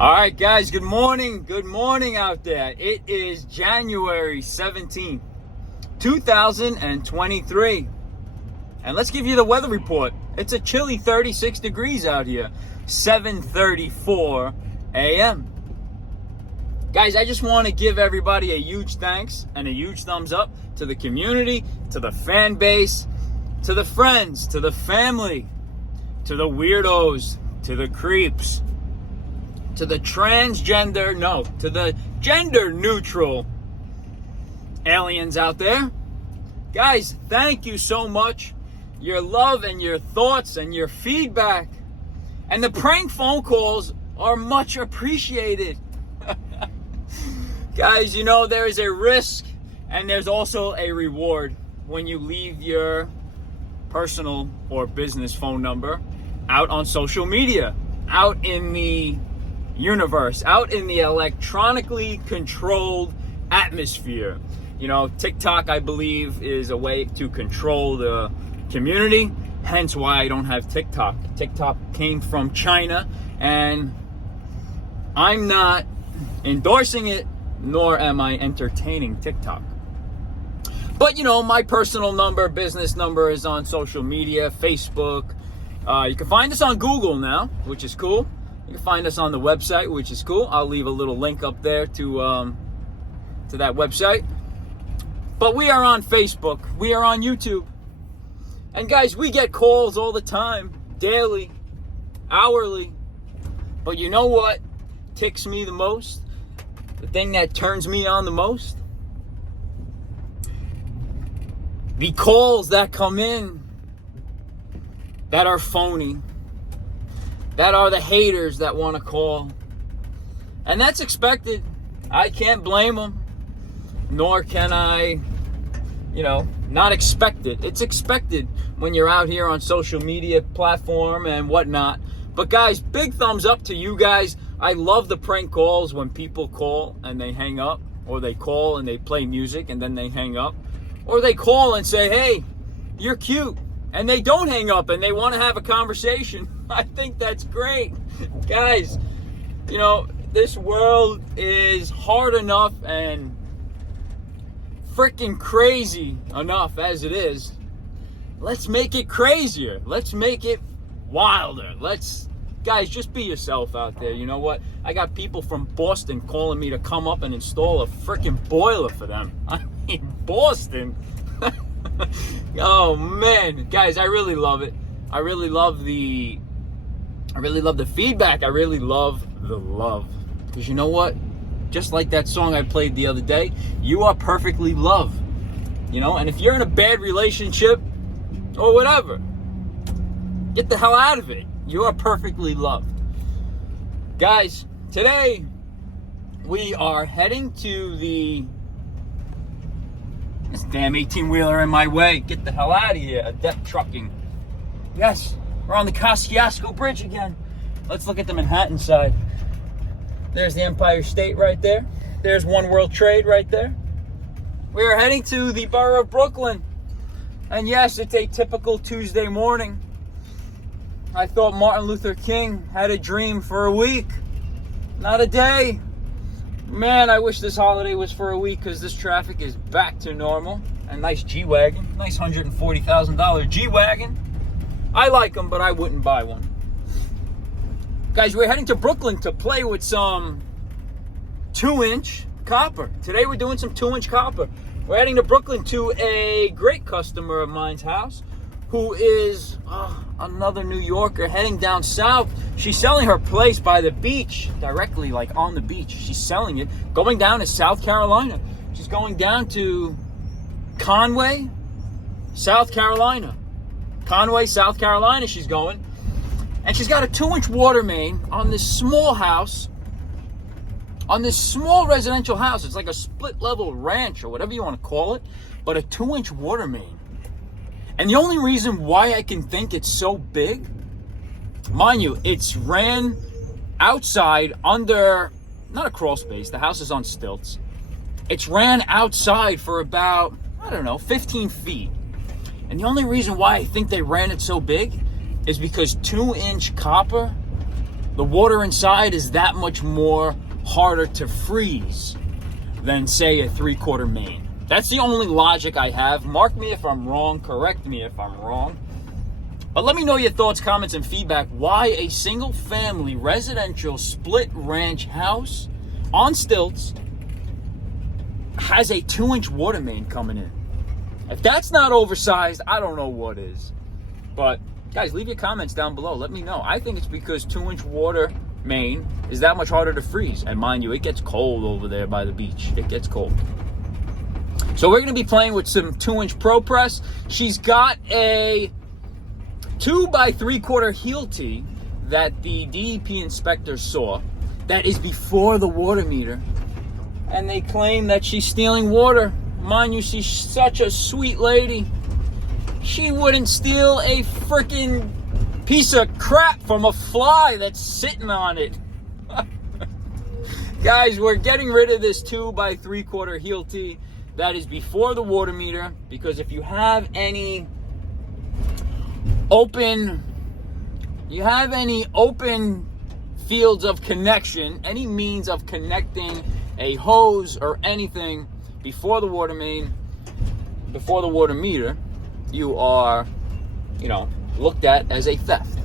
All right, guys, good morning. Good morning out there. It is January 17th, 2023. And let's give you the weather report. It's a chilly 36 degrees out here, 7:34 a.m. Guys, I just want to give everybody a huge thanks and a huge thumbs up to the community, to the fan base, to the friends, to the family, to the weirdos, to the creeps, to the to the gender neutral aliens out there. Guys, thank you so much. Your love and your thoughts and your feedback and the prank phone calls are much appreciated. Guys, you know there is a risk and there's also a reward when you leave your personal or business phone number out on social media, out in the universe, out in the electronically controlled atmosphere. You know, TikTok, I believe, is a way to control the community, hence why I don't have TikTok. TikTok came from China, and I'm not endorsing it, nor am I entertaining TikTok. But, you know, my personal number, business number is on social media, Facebook. You can find us on Google now, which is cool. You can find us on the website, which is cool. I'll leave a little link up there to that website. But we are on Facebook. We are on YouTube. And guys, we get calls all the time, daily, hourly. But you know what ticks me the most? The thing that turns me on the most? The calls that come in that are phony. That are the haters that want to call. And that's expected. I can't blame them. Nor can I, not expect it. It's expected when you're out here on social media platform and whatnot. But guys, big thumbs up to you guys. I love the prank calls when people call and they hang up. Or they call and they play music and then they hang up. Or they call and say, hey, you're cute. And they don't hang up and they want to have a conversation. I think that's great. Guys, this world is hard enough and freaking crazy enough as it is. Let's make it crazier. Let's make it wilder. Guys, just be yourself out there. You know what? I got people from Boston calling me to come up and install a freaking boiler for them. I mean, Boston. Oh man, guys, I really love it. I really love the feedback. I really love the love. Because you know what? Just like that song I played the other day, you are perfectly loved. And if you're in a bad relationship or whatever, get the hell out of it. You are perfectly loved. Guys, today we are heading to this damn 18-wheeler in my way. Get the hell out of here. Adept Trucking. Yes, we're on the Kosciuszko Bridge again. Let's look at the Manhattan side. There's the Empire State right there. There's One World Trade right there. We are heading to the borough of Brooklyn. And yes, it's a typical Tuesday morning. I thought Martin Luther King had a dream for a week, not a day. Man, I wish this holiday was for a week because this traffic is back to normal. A nice G-Wagon, nice $140,000 G-Wagon. I like them, but I wouldn't buy one. Guys, we're heading to Brooklyn to play with some 2-inch copper. Today we're doing some 2-inch copper. We're heading to Brooklyn to a great customer of mine's house who is another New Yorker heading down south. She's selling her place by the beach, directly on the beach. She's selling it, going down to South Carolina. She's going down to Conway, South Carolina. Conway, South Carolina she's going. And she's got a 2-inch water main on this small house, on this small residential house. It's like a split-level ranch or whatever you want to call it, but a 2-inch water main. And the only reason why I can think it's so big, mind you, it's ran outside under, not a crawl space, the house is on stilts. It's ran outside for about, 15 feet. And the only reason why I think they ran it so big is because 2-inch copper the water inside is that much more harder to freeze than, say, a 3/4 main. That's the only logic I have. Mark me if I'm wrong, correct me if I'm wrong. But let me know your thoughts, comments, and feedback. Why a single family residential split ranch house on stilts has a 2-inch water main coming in? If that's not oversized, I don't know what is. But guys, leave your comments down below. Let me know. I think it's because 2-inch water main is that much harder to freeze. And mind you, it gets cold over there by the beach. It gets cold. So we're going to be playing with some 2-inch Pro Press. She's got a 2 by 3/4 heel tee that the DEP inspector saw that is before the water meter. And they claim that she's stealing water. Mind you, she's such a sweet lady. She wouldn't steal a freaking piece of crap from a fly that's sitting on it. Guys, we're getting rid of this 2 by 3/4 heel tee that is before the water meter, because if you have any open fields of connection, any means of connecting a hose or anything before the water main, before the water meter, you are, looked at as a theft.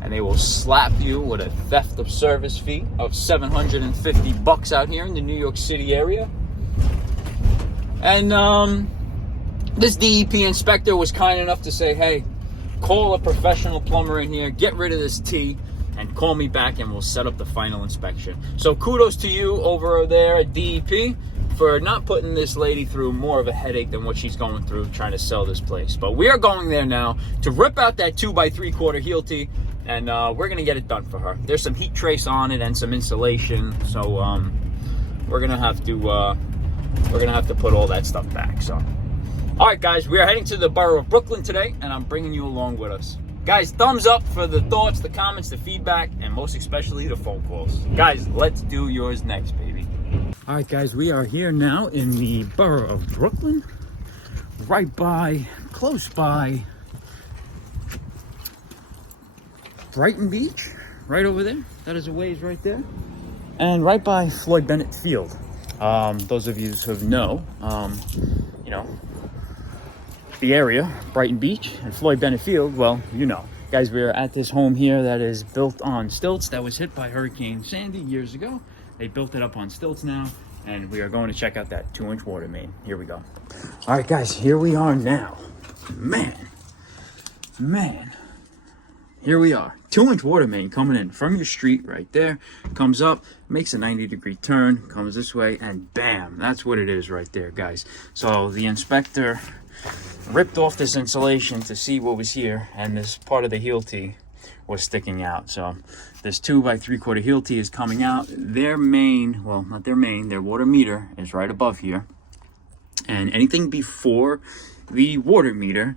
And they will slap you with a theft of service fee of $750 out here in the New York City area. And this DEP inspector was kind enough to say, hey, call a professional plumber in here, get rid of this tee, and call me back and we'll set up the final inspection. So kudos to you over there at DEP for not putting this lady through more of a headache than what she's going through trying to sell this place. But we are going there now to rip out that 2 by 3/4 heel tee, and we're gonna get it done for her. There's some heat trace on it and some insulation, so we're gonna have to put all that stuff back. So, all right, guys, we are heading to the borough of Brooklyn today, and I'm bringing you along with us. Guys, thumbs up for the thoughts, the comments, the feedback, and most especially the phone calls. Guys, let's do yours next, baby. All right, guys, we are here now in the borough of Brooklyn, close by Brighton Beach, right over there. That is a ways right there. And right by Floyd Bennett Field. Those of you who know, the area, Brighton Beach and Floyd Bennett Field, well, Guys, we're at this home here that is built on stilts that was hit by Hurricane Sandy years ago. They built it up on stilts now, and we are going to check out that 2-inch water main. Here we go. All right, guys, here we are now. Man, here we are. 2-inch water main coming in from your street right there. Comes up, makes a 90-degree turn, comes this way, and bam, that's what it is right there, guys. So the inspector ripped off this insulation to see what was here, and this part of the heel tee was sticking out. So this 2 by 3/4 heel tee is coming out. Their main, well, not their main, their water meter is right above here. And anything before the water meter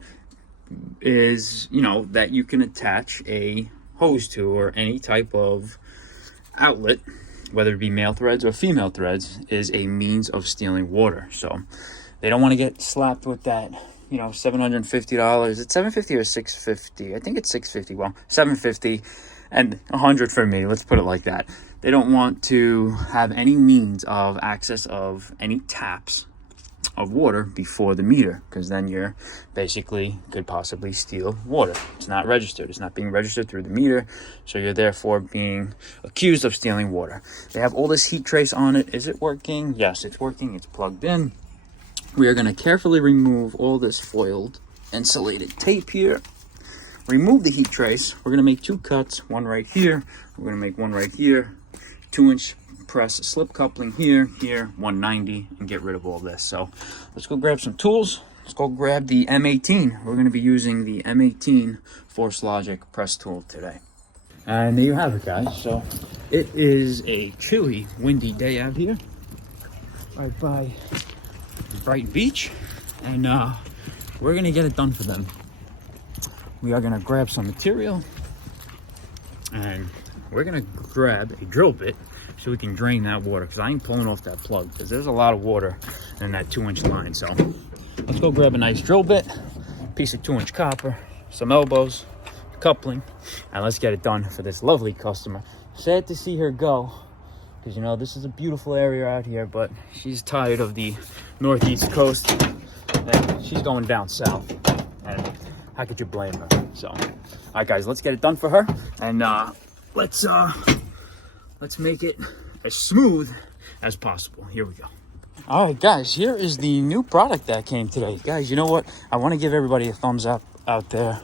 is, that you can attach a hose to, or any type of outlet, whether it be male threads or female threads, is a means of stealing water. So they don't want to get slapped with that, $750. It's $750 or $650. I think it's $650. Well, $750 and $100 for me. Let's put it like that. They don't want to have any means of access of any taps of water before the meter, because then you're basically could possibly steal water. It's not registered. It's not being registered through the meter, so you're therefore being accused of stealing water. They have all this heat trace on it. Is it working? Yes, it's working. It's plugged in. We are going to carefully remove all this foiled insulated tape here. Remove the heat trace. We're going to make 2 cuts, one right here. We're going to make one right here. 2-inch press slip coupling here, 190, and get rid of all this. So let's go grab some tools. Let's go grab the M18. We're going to be using the M18 Force Logic press tool today. And there you have it, guys. So it is a chilly, windy day out here, right by Brighton Beach, and we're gonna get it done for them. We are gonna grab some material, and we're gonna grab a drill bit so we can drain that water, because I ain't pulling off that plug, because there's a lot of water in that 2-inch line. So let's go grab a nice drill bit, piece of 2-inch copper, some elbows, coupling, and let's get it done for this lovely customer. sad to see her go, because you know this is a beautiful area out here, but she's tired of the northeast coast and she's going down south, and how could you blame her? So all right guys, let's get it done for her, and let's make it as smooth as possible. Here we go. All right guys, here is the new product that came today. Guys, you know what, I want to give everybody a thumbs up out there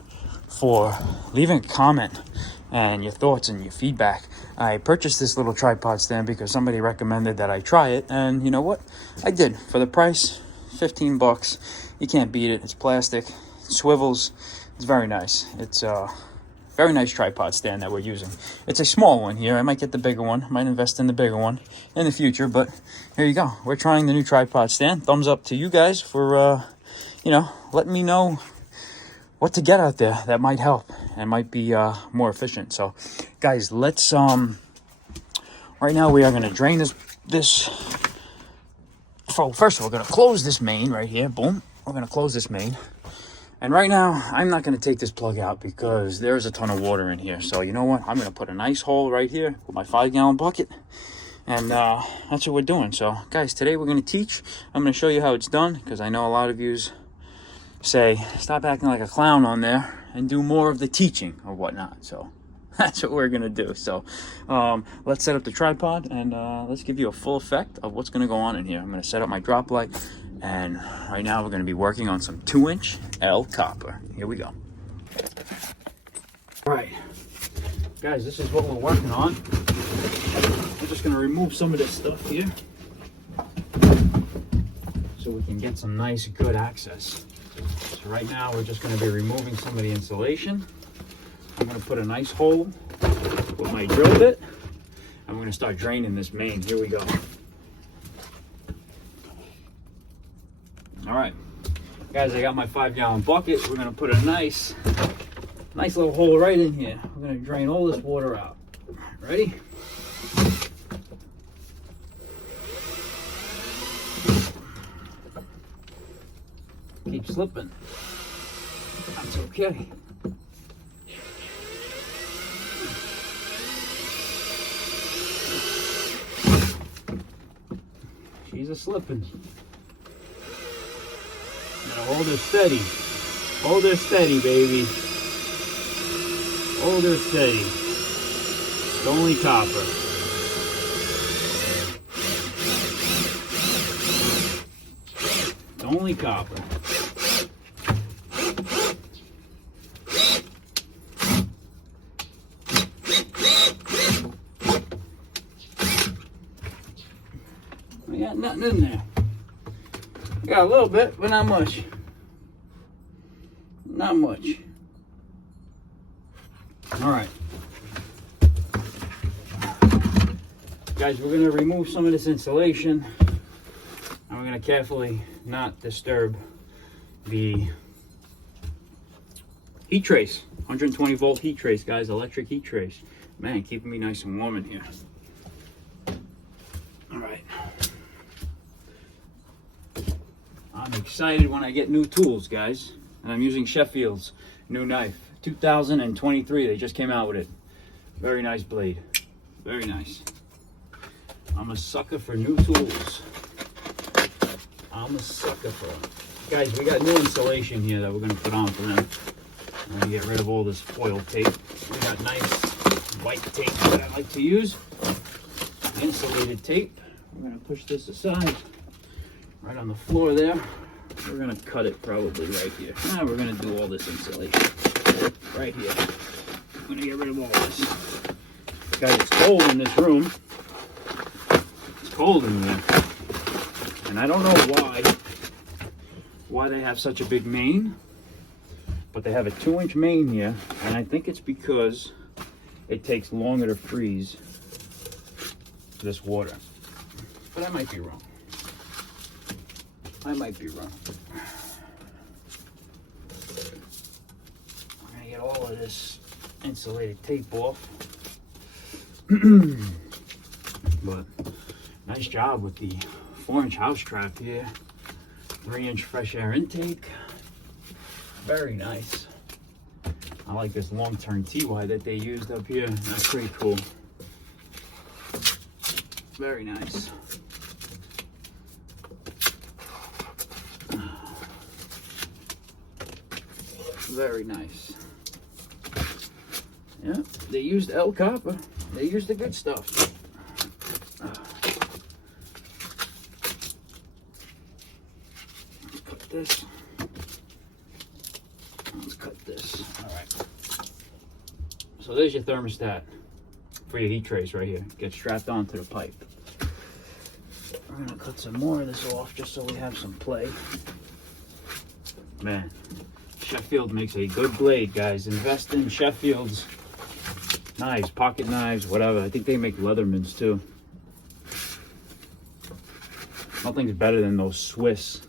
for leaving a comment and your thoughts and your feedback. I purchased this little tripod stand because somebody recommended that I try it, and you know what, I did. For the price, 15 bucks, you can't beat it. It's plastic, it swivels, it's very nice. It's a very nice tripod stand that we're using. It's a small one here. I might get the bigger one. I might invest in the bigger one in the future, but here you go. We're trying the new tripod stand. Thumbs up to you guys for you know, letting me know what to get out there that might help and might be more efficient. So guys, let's right now we are going to drain this. So first of all, we're going to close this main right here. Boom, we're going to close this main, and right now I'm not going to take this plug out because there's a ton of water in here. So you know what, I'm going to put a nice hole right here with my 5-gallon bucket, and that's what we're doing. So guys, today we're going to teach. I'm going to show you how it's done, because I know a lot of yous say stop acting like a clown on there and do more of the teaching or whatnot. So that's what we're gonna do. So let's set up the tripod, and let's give you a full effect of what's gonna go on in here. I'm gonna set up my drop light, and right now we're gonna be working on some 2-inch L copper. Here we go. All right guys, this is what we're working on. We're just gonna remove some of this stuff here so we can get some nice good access. So right now we're just going to be removing some of the insulation. I'm going to put a nice hole with my drill bit. I'm going to start draining this main. Here we go. All right, guys, I got my 5-gallon bucket. We're going to put a nice little hole right in here. We're going to drain all this water out. Ready? Keep slipping. That's okay. She's a slipping. Gotta hold her steady. Hold her steady, baby. Hold her steady. It's only copper. It's only copper. I got nothing in there. I got a little bit, but not much. Not much. All right. Guys, we're gonna remove some of this insulation, and we're gonna carefully not disturb the heat trace. 120 volt heat trace, guys, electric heat trace. Man, keeping me nice and warm in here. All right. I'm excited when I get new tools, guys. And I'm using Sheffield's new knife. 2023, they just came out with it. Very nice blade. Very nice. I'm a sucker for new tools. I'm a sucker for them. Guys, we got new insulation here that we're going to put on for them. I'm going to get rid of all this foil tape. We got nice white tape that I like to use. Insulated tape. We're going to push this aside. Right on the floor there. We're going to cut it probably right here. Now we're going to do all this insulation. Right here. I'm going to get rid of all this. Guys, it's cold in this room. It's cold in there. And I don't know why they have such a big main, but they have a 2-inch main here, and I think it's because it takes longer to freeze this water. But I might be wrong. I might be wrong. I'm gonna get all of this insulated tape off. But nice job with the 4-inch house trap here. 3-inch fresh air intake. Very nice. I like this long-term TY that they used up here. That's pretty cool. Very nice. Very nice. Yeah, they used L copper. They used the good stuff. Let's cut this. Let's cut this. All right. So there's your thermostat for your heat trace right here. Get strapped onto the pipe. We're gonna cut some more of this off just so we have some play. Man, Sheffield makes a good blade, guys. Invest in Sheffield's knives, pocket knives, whatever. I think they make Leathermans too. Nothing's better than those Swiss.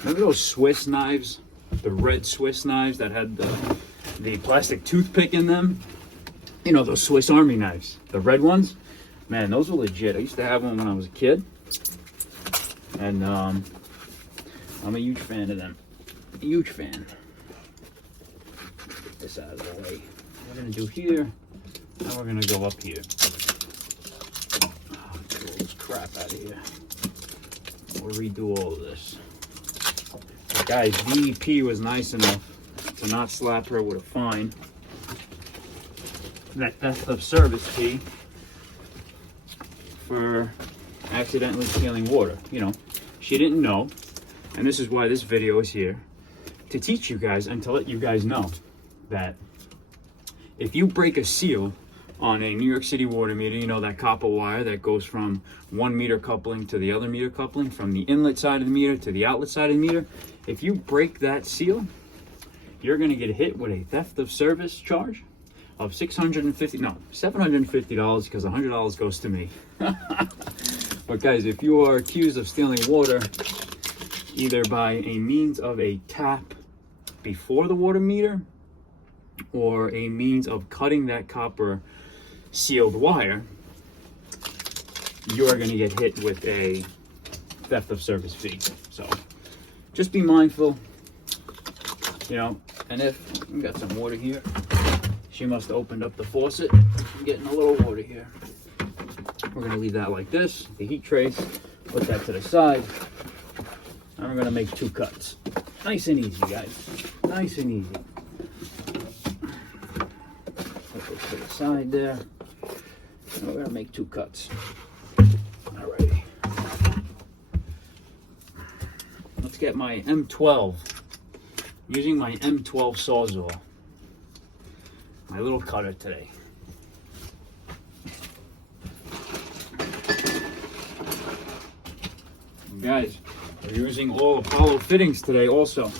Remember those Swiss knives? The red Swiss knives that had the plastic toothpick in them? You know, those Swiss Army knives. The red ones? Man, those were legit. I used to have one when I was a kid. And I'm a huge fan of them. A huge fan. Get this out of the way. What we're going to do here, now we're going to go up here. Oh, get all this crap out of here. We'll redo all of this. But guys, DEP was nice enough to not slap her with a fine. That theft of service fee for accidentally stealing water. You know, she didn't know, and this is why this video is here, to teach you guys and to let you guys know that if you break a seal on a New York City water meter, you know, that copper wire that goes from one meter coupling to the other meter coupling, from the inlet side of the meter to the outlet side of the meter, if you break that seal, you're going to get hit with a theft of service charge of $750 because $100 goes to me. But guys, if you are accused of stealing water, either by a means of a tap before the water meter or a means of cutting that copper sealed wire, you are going to get hit with a theft of service fee. So just be mindful, you know. And if we got some water here, she must have opened up the faucet. I'm getting a little water here. We're going to leave that like this, the heat trace, put that to the side, and we're going to make 2 cuts. Nice and easy, guys. Nice and easy. Put this to the side there, and we're going to make 2 cuts. Alrighty. Let's get my M12. Using my M12 Sawzall. My little cutter today. Guys, we're using all Apollo fittings today also.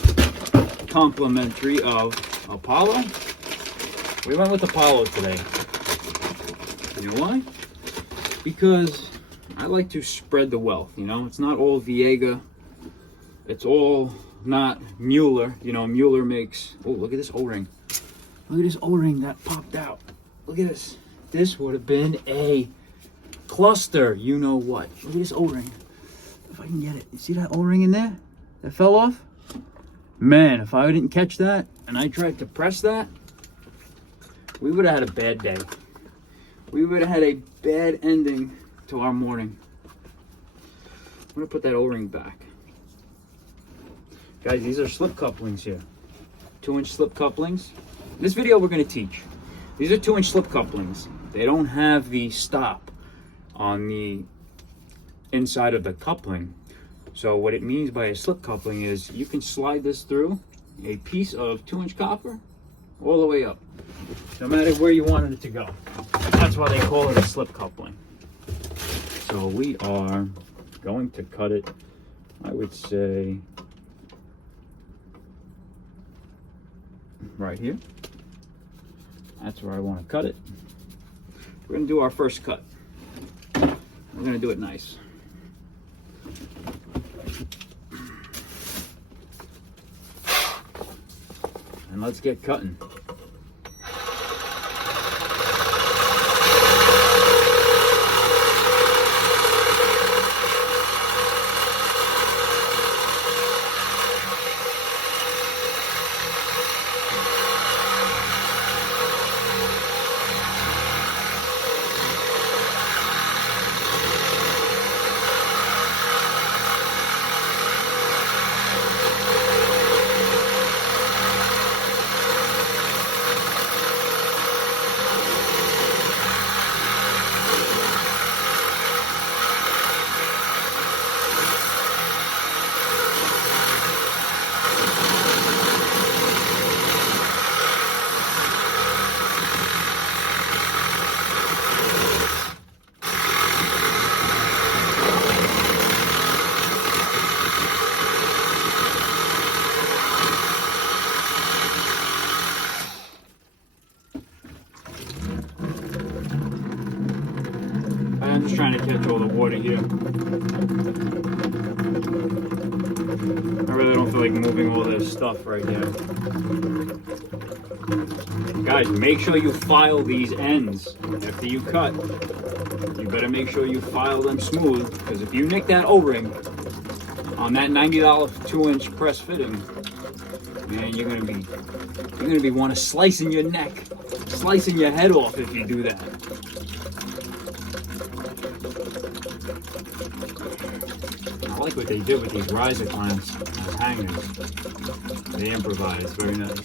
Complimentary of Apollo. We went with Apollo today. You know why? Because I like to spread the wealth, you know? It's not all Viega. It's all not Mueller. You know, Mueller makes... Oh, look at this O-ring. Look at this O-ring that popped out. Look at this. This would have been a cluster. You know what? Look at this O-ring. If I can get it. You see that O-ring in there? That fell off? Man, if I didn't catch that and I tried to press that, we would have had a bad day. We would have had a bad ending to our morning. I'm going to put that O-ring back. Guys, these are slip couplings here. 2-inch slip couplings. This video we're going to teach. These are 2-inch slip couplings. They don't have the stop on the inside of the coupling. So what it means by a slip coupling is you can slide this through a piece of 2-inch copper all the way up, no matter where you wanted it to go. That's why they call it a slip coupling. So we are going to cut it, I would say, right here. That's where I want to cut it. We're going to do our first cut. We're going to do it nice. And let's get cutting. just trying to catch all the water here. I really don't feel like moving all this stuff right here. Guys, make sure you file these ends after you cut. You better make sure you file them smooth, because if you nick that O-ring on that $90 2-inch press fitting, man, you're gonna be want to slicing your neck, slicing your head off if you do that. I like what they did with these riser clamps and hangers. They improvised. Very nice.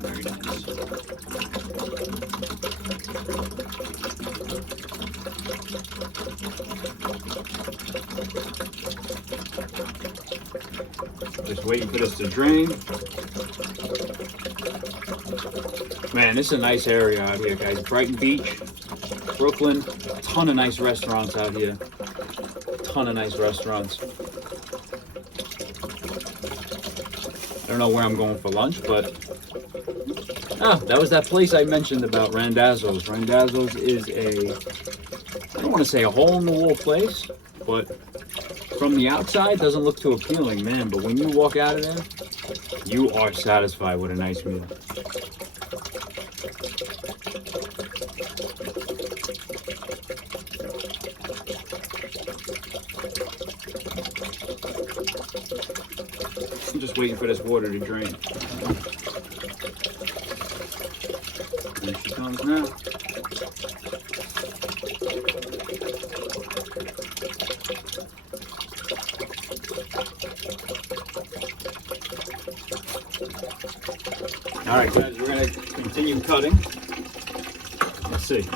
Very nice. Just waiting for this to drain. Man, this is a nice area out here, guys. Brighton Beach, Brooklyn, a ton of nice restaurants out here. Ton of nice restaurants. I don't know where I'm going for lunch, but that was that place I mentioned about Randazzo's. Randazzo's is I don't want to say a hole-in-the-wall place, but from the outside doesn't look too appealing, man. But when you walk out of there, you are satisfied with a nice meal. I'm just waiting for this water to drain. There she comes now. All right, guys, we're going to continue cutting. Let's see.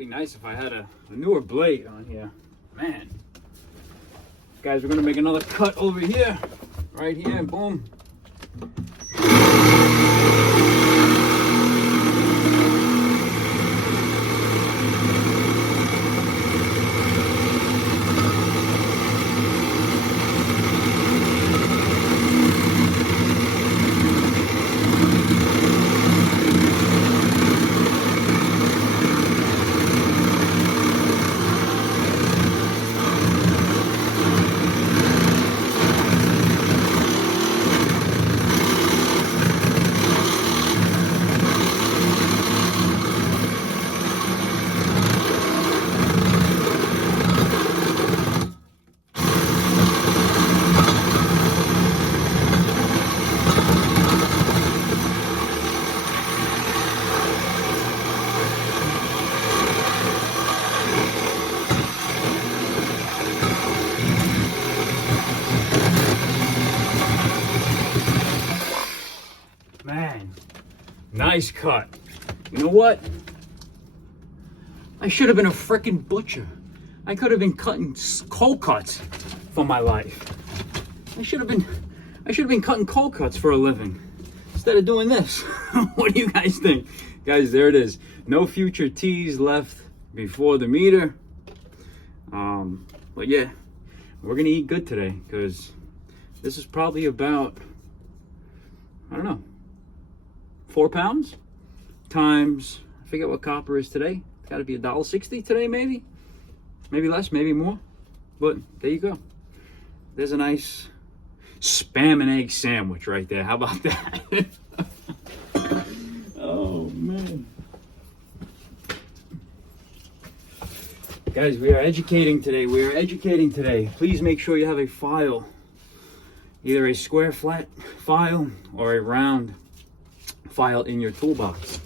Nice if I had a newer blade on here. Man. Guys, we're gonna make another cut over here. Right here, boom. Man, nice cut. You know what? I should have been a frickin' butcher. I could have been cutting cold cuts for my life. I should have been cutting cold cuts for a living instead of doing this. What do you guys think? Guys, there it is. No future teas left before the meter. But yeah, we're gonna eat good today because this is probably about, I don't know, 4 pounds times, I forget what copper is today. It's got to be $1.60 today, maybe less, maybe more. But there you go. There's a nice spam and egg sandwich right there. How about that? Oh man, guys, we are educating today. Please make sure you have a file, either a square flat file or a round file in your toolbox.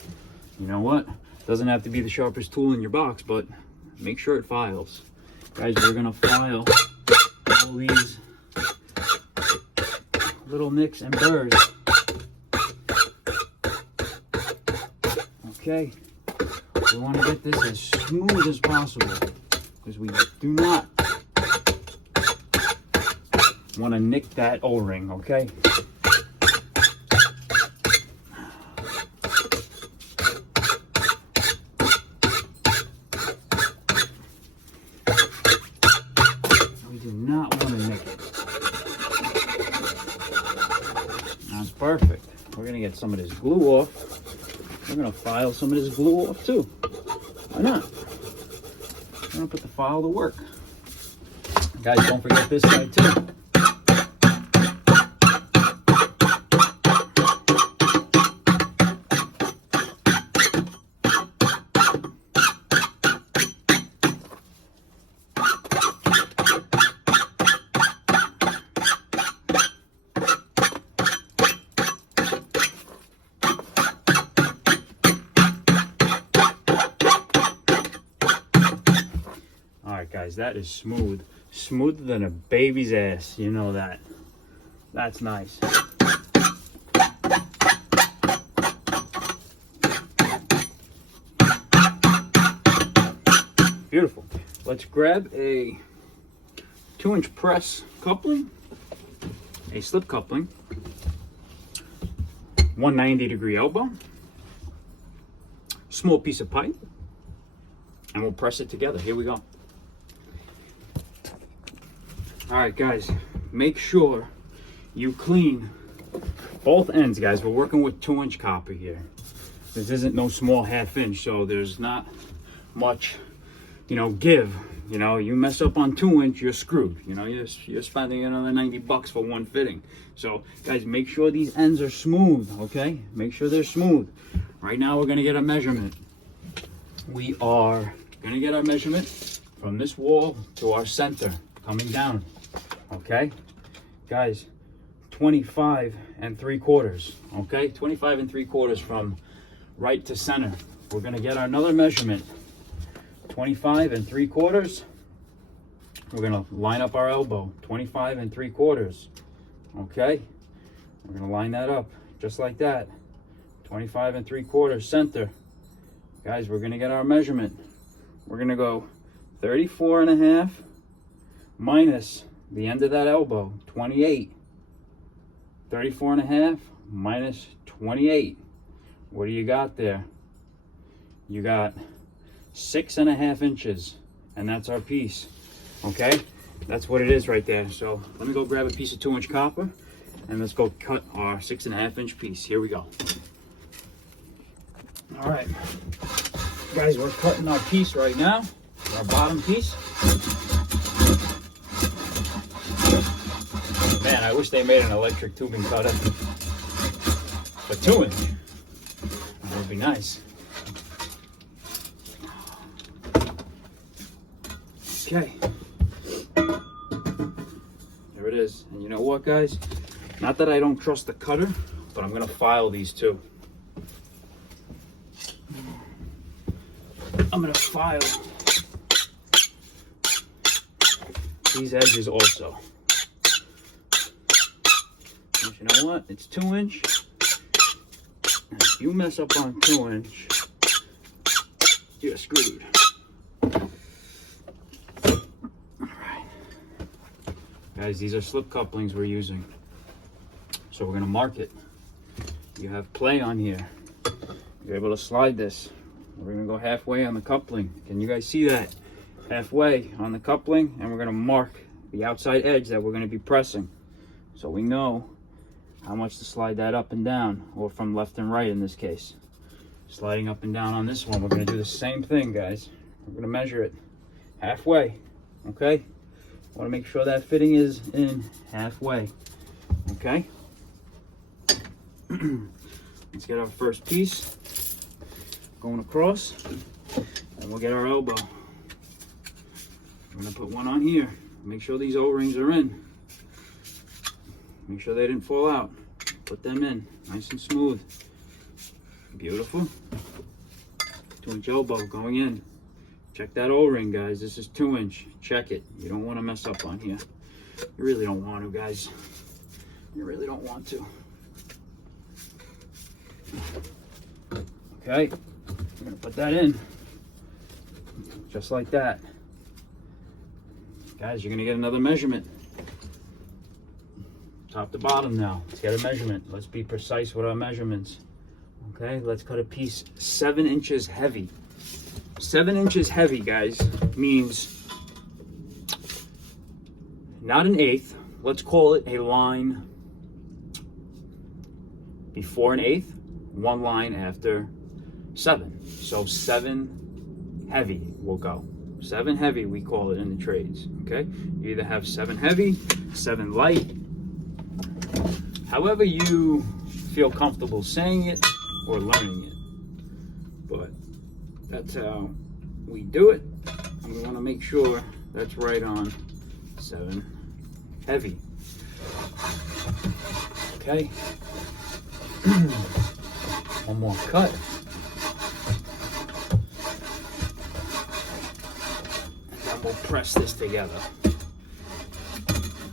You know what? Doesn't have to be the sharpest tool in your box, but make sure it files. Guys, we're gonna file all these little nicks and burrs. Okay, we want to get this as smooth as possible because we do not want to nick that O-ring, okay? We do not want to nick it. That's perfect. We're going to get some of this glue off. We're going to file some of this glue off too. Why not? We're going to put the file to work. Guys, don't forget this side too. Guys, that is smooth. Smoother than a baby's ass. You know that. That's nice. Beautiful. Let's grab a 2-inch press coupling, a slip coupling, 190-degree elbow, small piece of pipe, and we'll press it together. Here we go. All right, guys, make sure you clean both ends, guys. We're working with 2-inch copper here. This isn't no small 1/2 inch, so there's not much, give. You mess up on 2-inch, you're screwed. You're spending another $90 for one fitting. So, guys, make sure these ends are smooth, okay? Make sure they're smooth. Right now, we're gonna get a measurement. We are gonna get our measurement from this wall to our center, coming down. Okay, guys, 25 3/4. Okay, 25 3/4 from right to center. We're gonna get another measurement, 25 3/4. We're gonna line up our elbow, 25 3/4. Okay, we're gonna line that up just like that, 25 3/4 center. Guys, we're gonna get our measurement. We're gonna go 34 1/2 minus the end of that elbow, 28. 34 1/2 minus 28. What do you got there? You got 6 1/2 inches, and that's our piece. Okay, that's what it is right there. So let me go grab a piece of 2-inch copper, and let's go cut our 6 1/2 inch piece. Here we go. All right, guys, we're cutting our piece right now, our bottom piece. Man, I wish they made an electric tubing cutter for 2-inch. That would be nice. Okay. There it is. And you know what, guys? Not that I don't trust the cutter, but I'm going to file these too. I'm going to file these edges also. You know what? It's 2-inch. And if you mess up on 2-inch, you're screwed. Alright. Guys, these are slip couplings we're using. So we're going to mark it. You have play on here. You're able to slide this. We're going to go halfway on the coupling. Can you guys see that? Halfway on the coupling, and we're going to mark the outside edge that we're going to be pressing. So we know how much to slide that up and down, or from left and right in this case. Sliding up and down on this one, we're going to do the same thing, guys. We're going to measure it halfway, okay? Want to make sure that fitting is in halfway, okay? Let's get our first piece going across, and we'll get our elbow. I'm going to put one on here. Make sure these O-rings are in. Make sure they didn't fall out. Put them in, nice and smooth. Beautiful. 2-inch elbow going in. Check that O-ring, guys. This is 2-inch. Check it. You don't want to mess up on here. You really don't want to, guys. You really don't want to. Okay, I'm gonna put that in, just like that. Guys, you're gonna get another measurement. Top to bottom now. Let's get a measurement. Let's be precise with our measurements. Okay, let's cut a piece 7 inches heavy. 7 inches heavy, guys, means not an eighth. Let's call it a line before an eighth, 1 line after 7. So 7 heavy will go. 7 heavy, we call it in the trades. Okay, you either have 7 heavy, 7 light, however you feel comfortable saying it or learning it. But that's how we do it. And we want to make sure that's right on 7 heavy. Okay. One more cut. And then we'll press this together.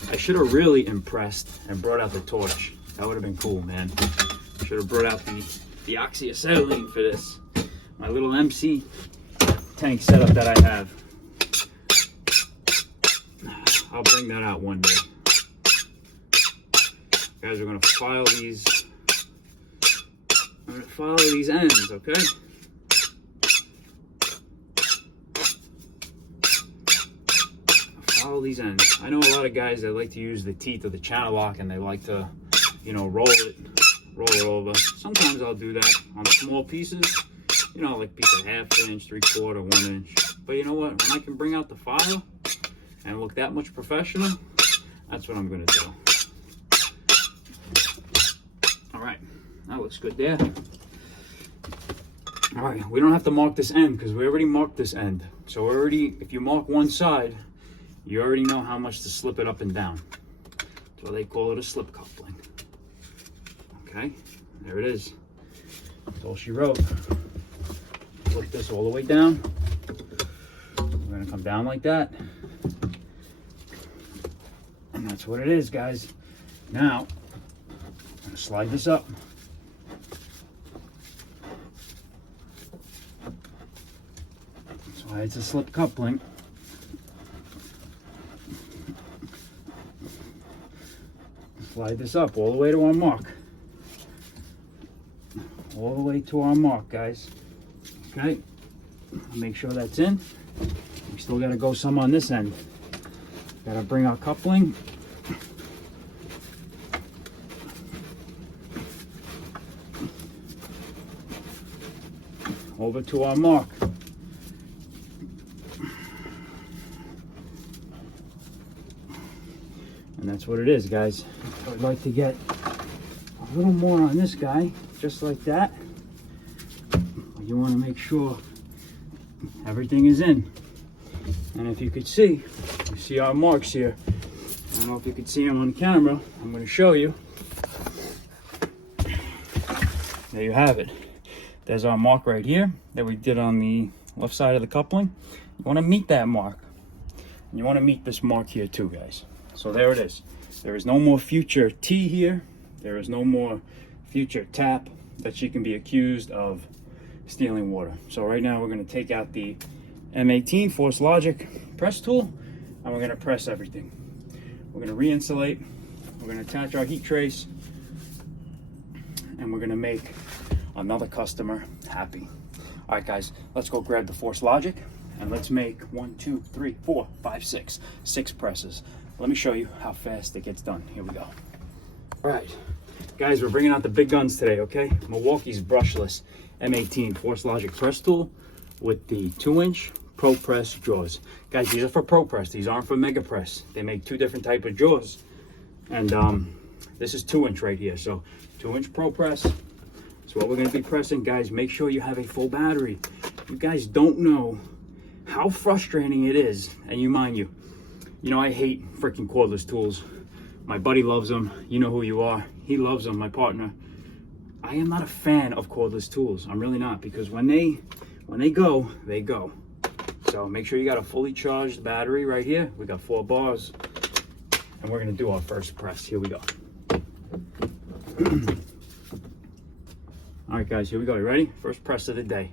I should have really impressed and brought out the torch. That would have been cool, man. Should have brought out the oxyacetylene for this. My little MC tank setup that I have. I'll bring that out one day. Guys, we're gonna file these. I'm gonna file these ends, okay? Follow these ends. I know a lot of guys that like to use the teeth of the channel lock and they like to, you know, roll it over. Sometimes I'll do that on small pieces, you know, like piece of 1/2 inch, 3/4, 1 inch. But you know what? When I can bring out the file and look that much professional, that's what I'm gonna do. All right, that looks good there. All right, we don't have to mark this end because we already marked this end. So already, if you mark one side, you already know how much to slip it up and down. That's why they call it a slip coupling. Okay, there it is. That's all she wrote. Flip this all the way down. We're gonna come down like that. And that's what it is, guys. Now, I'm gonna slide this up. That's why it's a slip coupling. Slide this up all the way to our mark. All the way to our mark, guys. Okay, make sure that's in. We still gotta go some on this end. Gotta bring our coupling. Over to our mark. And that's what it is, guys. I'd like to get a little more on this guy, just like that. You want to make sure everything is in. And if you could see, you see our marks here. I don't know if you could see them on camera. I'm going to show you. There you have it. There's our mark right here that we did on the left side of the coupling. You want to meet that mark. And you want to meet this mark here too, guys. So there it is. There is no more future T here. There is no more future tap that she can be accused of stealing water. So right now we're going to take out the M18 Force Logic press tool and we're going to press everything. We're going to re-insulate. We're going to attach our heat trace and we're going to make another customer happy. All right, guys, let's go grab the Force Logic and let's make 1, 2, 3, 4, 5, 6 presses. Let me show you how fast it gets done. Here we go. All right, guys, we're bringing out the big guns today, okay? Milwaukee's brushless M18 Force Logic press tool with the 2-inch Pro Press jaws. Guys, these are for Pro Press. These aren't for Mega Press. They make 2 different type of jaws. And this is 2-inch right here. So 2-inch Pro Press. So what we're going to be pressing, guys, make sure you have a full battery. You guys don't know how frustrating it is. And mind you, I hate freaking cordless tools. My buddy loves them. You know who you are. He loves them, my partner. I am not a fan of cordless tools. I'm really not, because when they go, they go. So make sure you got a fully charged battery right here. We got 4 bars. And we're gonna do our first press. Here we go. All right, guys, here we go. You ready? First press of the day.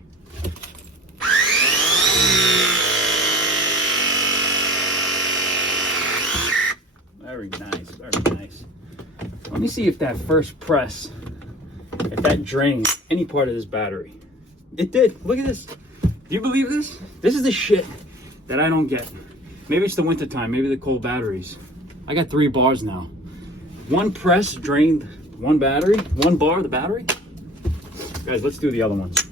Very nice, very nice. Let me see if that first press, if that drained any part of this battery. It did. Look at this. Do you believe this? This is the shit that I don't get. Maybe it's the winter time, maybe the cold batteries. I got 3 bars now. One press drained 1 battery, 1 bar of the battery. Guys, let's do the other ones.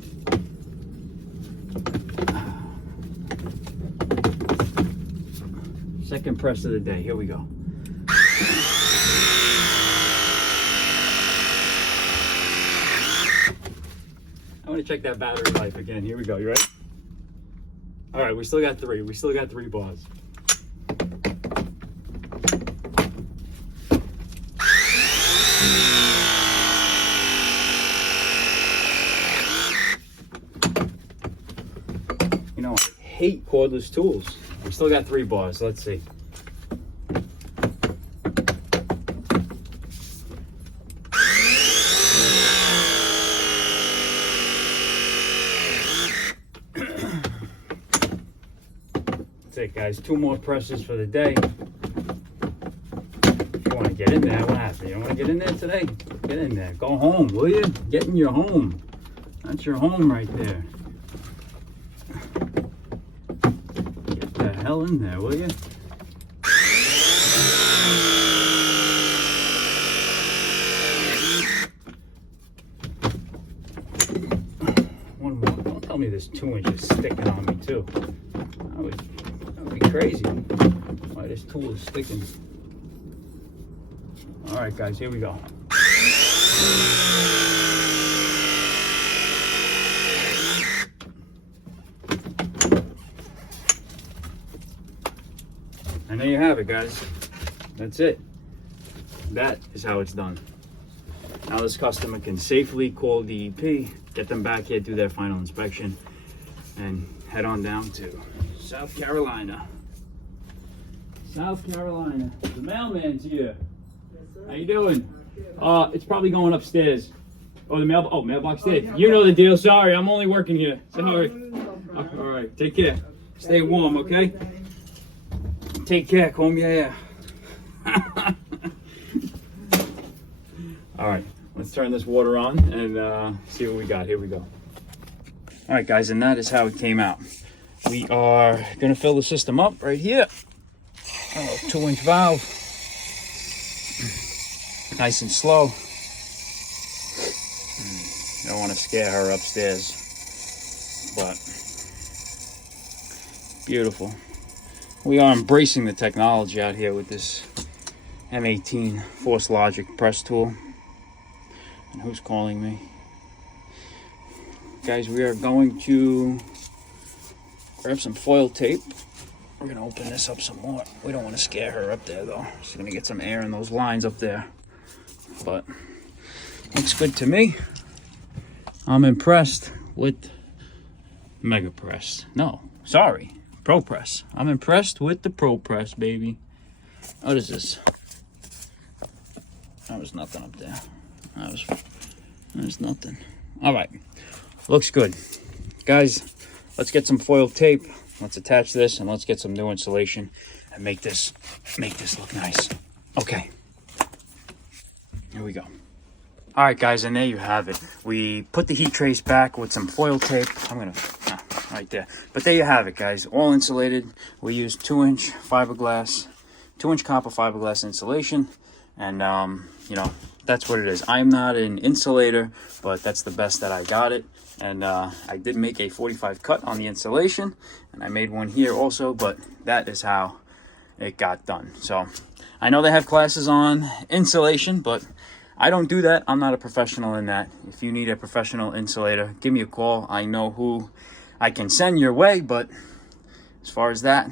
Second press of the day, here we go. I want to check that battery life again. Here we go, you ready? All right, we still got 3. We still got 3 bars. You know, I hate cordless tools. We still got 3 bars. Let's see. That's it, guys. 2 more presses for the day. If you want to get in there, what happened? You want to get in there today? Get in there. Go home, will you? Get in your home. That's your home right there. Get the hell in there, will you? One more. Don't tell me this 2 inches sticking on me too. That would be crazy. Why this tool is sticking. All right, guys, here we go. And there you have it, guys. That's it. That is how it's done. Now this customer can safely call DEP, get them back here, do their final inspection, and head on down to South Carolina. South Carolina. The mailman's here. Yes, sir. How you doing? It's probably going upstairs. Oh, the mailbox there. You know the deal. Sorry, I'm only working here. Sorry. All right, take care. Stay warm, okay? Take care, comb your hair. All right, let's turn this water on and see what we got. Here we go. All right, guys, and that is how it came out. We are gonna fill the system up right here. 2-inch valve. Nice and slow. Don't want to scare her upstairs, but beautiful. We are embracing the technology out here with this M18 Force Logic press tool. And who's calling me? Guys, we are going to grab some foil tape. We're gonna open this up some more. We don't want to scare her up there though. She's gonna get some air in those lines up there. But looks good to me. I'm impressed with Mega Press. No, sorry, Pro Press. I'm impressed with the Pro Press, baby. What is this? That was nothing up there. There's nothing. All right, looks good. Guys, let's get some foil tape. Let's attach this and let's get some new insulation and make this look nice. Okay, here we go. All right, guys, and there you have it. We put the heat trace back with some foil tape. Right there. But there you have it, guys. All insulated. We use 2-inch fiberglass, 2-inch copper fiberglass insulation. And, you know, that's what it is. I'm not an insulator, but that's the best that I got it. And I did make a 45 cut on the insulation. And I made one here also, but that is how it got done. So I know they have classes on insulation, but I don't do that. I'm not a professional in that. If you need a professional insulator, give me a call. I know who I can send your way, but as far as that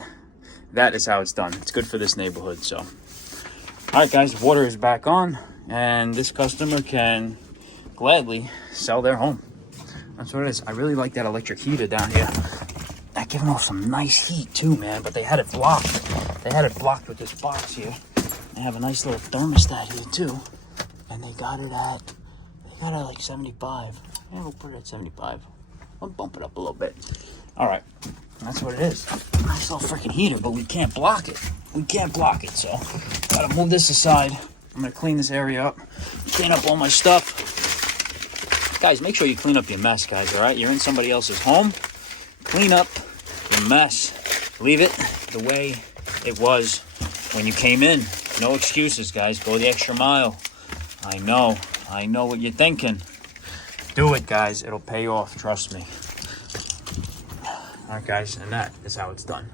is how it's done. It's good for this neighborhood. So, all right, guys, water is back on, and this customer can gladly sell their home. That's what it is. I really like that electric heater down here. That giving off some nice heat too, man, but they had it blocked. They had it blocked with this box here. They have a nice little thermostat here too. And they got it at like 75. Yeah, we'll put it at 75. I'll bump it up a little bit. All right, that's what it is. Nice little freaking heater, but we can't block it. So gotta move this aside. I'm gonna clean this area up, clean up all my stuff. Guys, make sure you clean up your mess, guys, all right? You're in somebody else's home. Clean up your mess. Leave it the way it was when you came in. No excuses, guys. Go the extra mile. I know what you're thinking. Do it, guys. It'll pay off, trust me. All right, guys, and that is how it's done.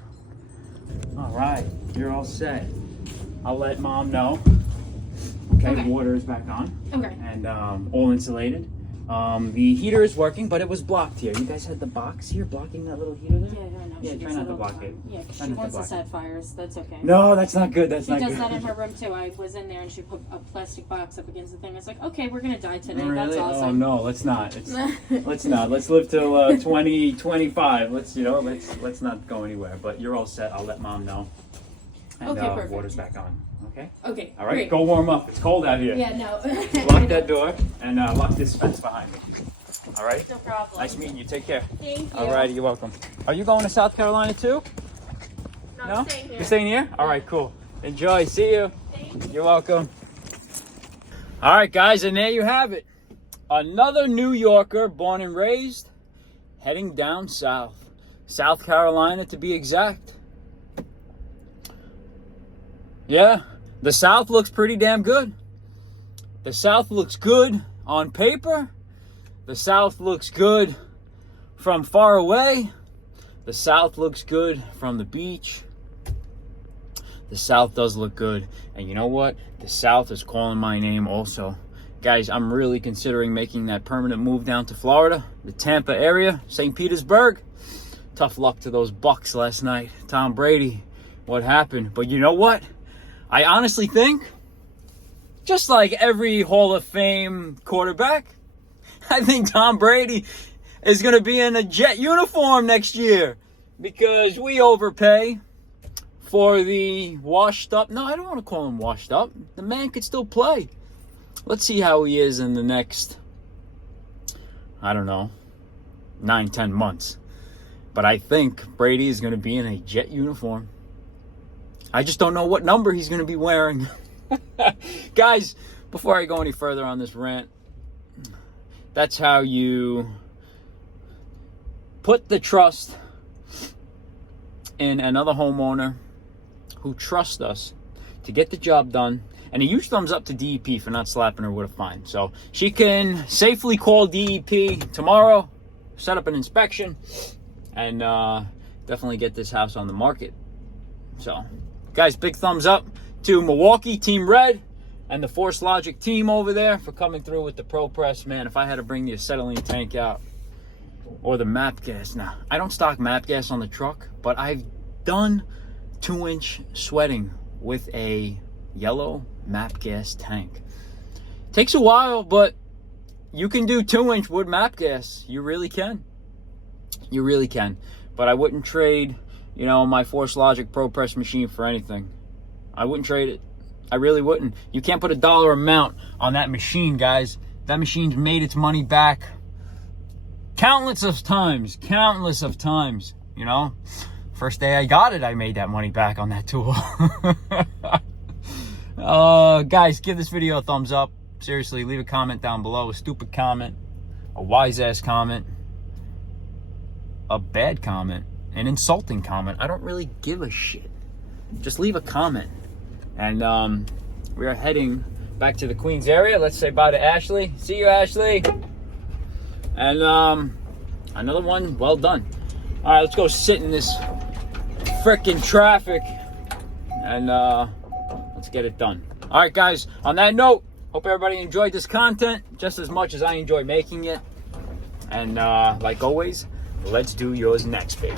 All right, you're all set. I'll let Mom know. Okay, the water is back on. Okay. And all insulated. The heater is working, but it was blocked here. You guys had the box here blocking that little heater there? Yeah, I know. Yeah, try not to block it. Yeah, because she wants to set fires. That's okay. No, that's not good. She does that in her room too. I was in there and she put a plastic box up against the thing. It's like, okay, we're gonna die today. Really? That's awesome. Oh no, let's not. Let's not. Let's live till 2025. Let's not go anywhere. But you're all set. I'll let Mom know. And, okay, perfect. Water's back on. Okay. Okay. All right. Great. Go warm up. It's cold out here. Yeah. No. Lock that door and lock this fence behind me. All right. No problem. Nice meeting you. Take care. Thank you. All righty. You're welcome. Are you going to South Carolina too? No, I'm staying here. You're staying here? All right. Cool. Enjoy. See you. Thank you. You're welcome. All right, guys, and there you have it. Another New Yorker, born and raised, heading down south. South Carolina, to be exact. Yeah, the South looks pretty damn good. The South looks good on paper. The South looks good from far away. The South looks good from the beach. The South does look good. And you know what? The South is calling my name also. Guys, I'm really considering making that permanent move down to Florida, the Tampa area, St. Petersburg. Tough luck to those Bucks last night. Tom Brady, what happened? But you know what? I honestly think, just like every Hall of Fame quarterback, I think Tom Brady is going to be in a Jet uniform next year because we overpay for the washed up. No, I don't want to call him washed up. The man could still play. Let's see how he is in the next, I don't know, 9-10 months. But I think Brady is going to be in a Jet uniform. I just don't know what number he's going to be wearing. Guys, before I go any further on this rant, that's how you put the trust in another homeowner who trusts us to get the job done. And a huge thumbs up to DEP for not slapping her with a fine. So she can safely call DEP tomorrow, set up an inspection, and definitely get this house on the market. So, guys, big thumbs up to Milwaukee, Team Red, and the Force Logic team over there for coming through with the Pro Press. Man, if I had to bring the acetylene tank out or the MAP gas. Now, I don't stock MAP gas on the truck, but I've done 2-inch sweating with a yellow MAP gas tank. Takes a while, but you can do 2-inch wood MAP gas. You really can. You really can. But I wouldn't trade, my Force Logic Pro Press machine for anything. I wouldn't trade it. I really wouldn't. You can't put a dollar amount on that machine, guys. That machine's made its money back countless of times. First day I got it, I made that money back on that tool. Guys, give this video a thumbs up. Seriously, leave a comment down below. A stupid comment, a wise-ass comment, a bad comment, an insulting comment. I don't really give a shit. Just leave a comment. And we are heading back to the Queens area. Let's say bye to Ashley. See you, Ashley. And another one, well done. All right, let's go sit in this frickin' traffic and let's get it done. All right, guys, on that note, hope everybody enjoyed this content just as much as I enjoy making it. And like always, let's do yours next, baby.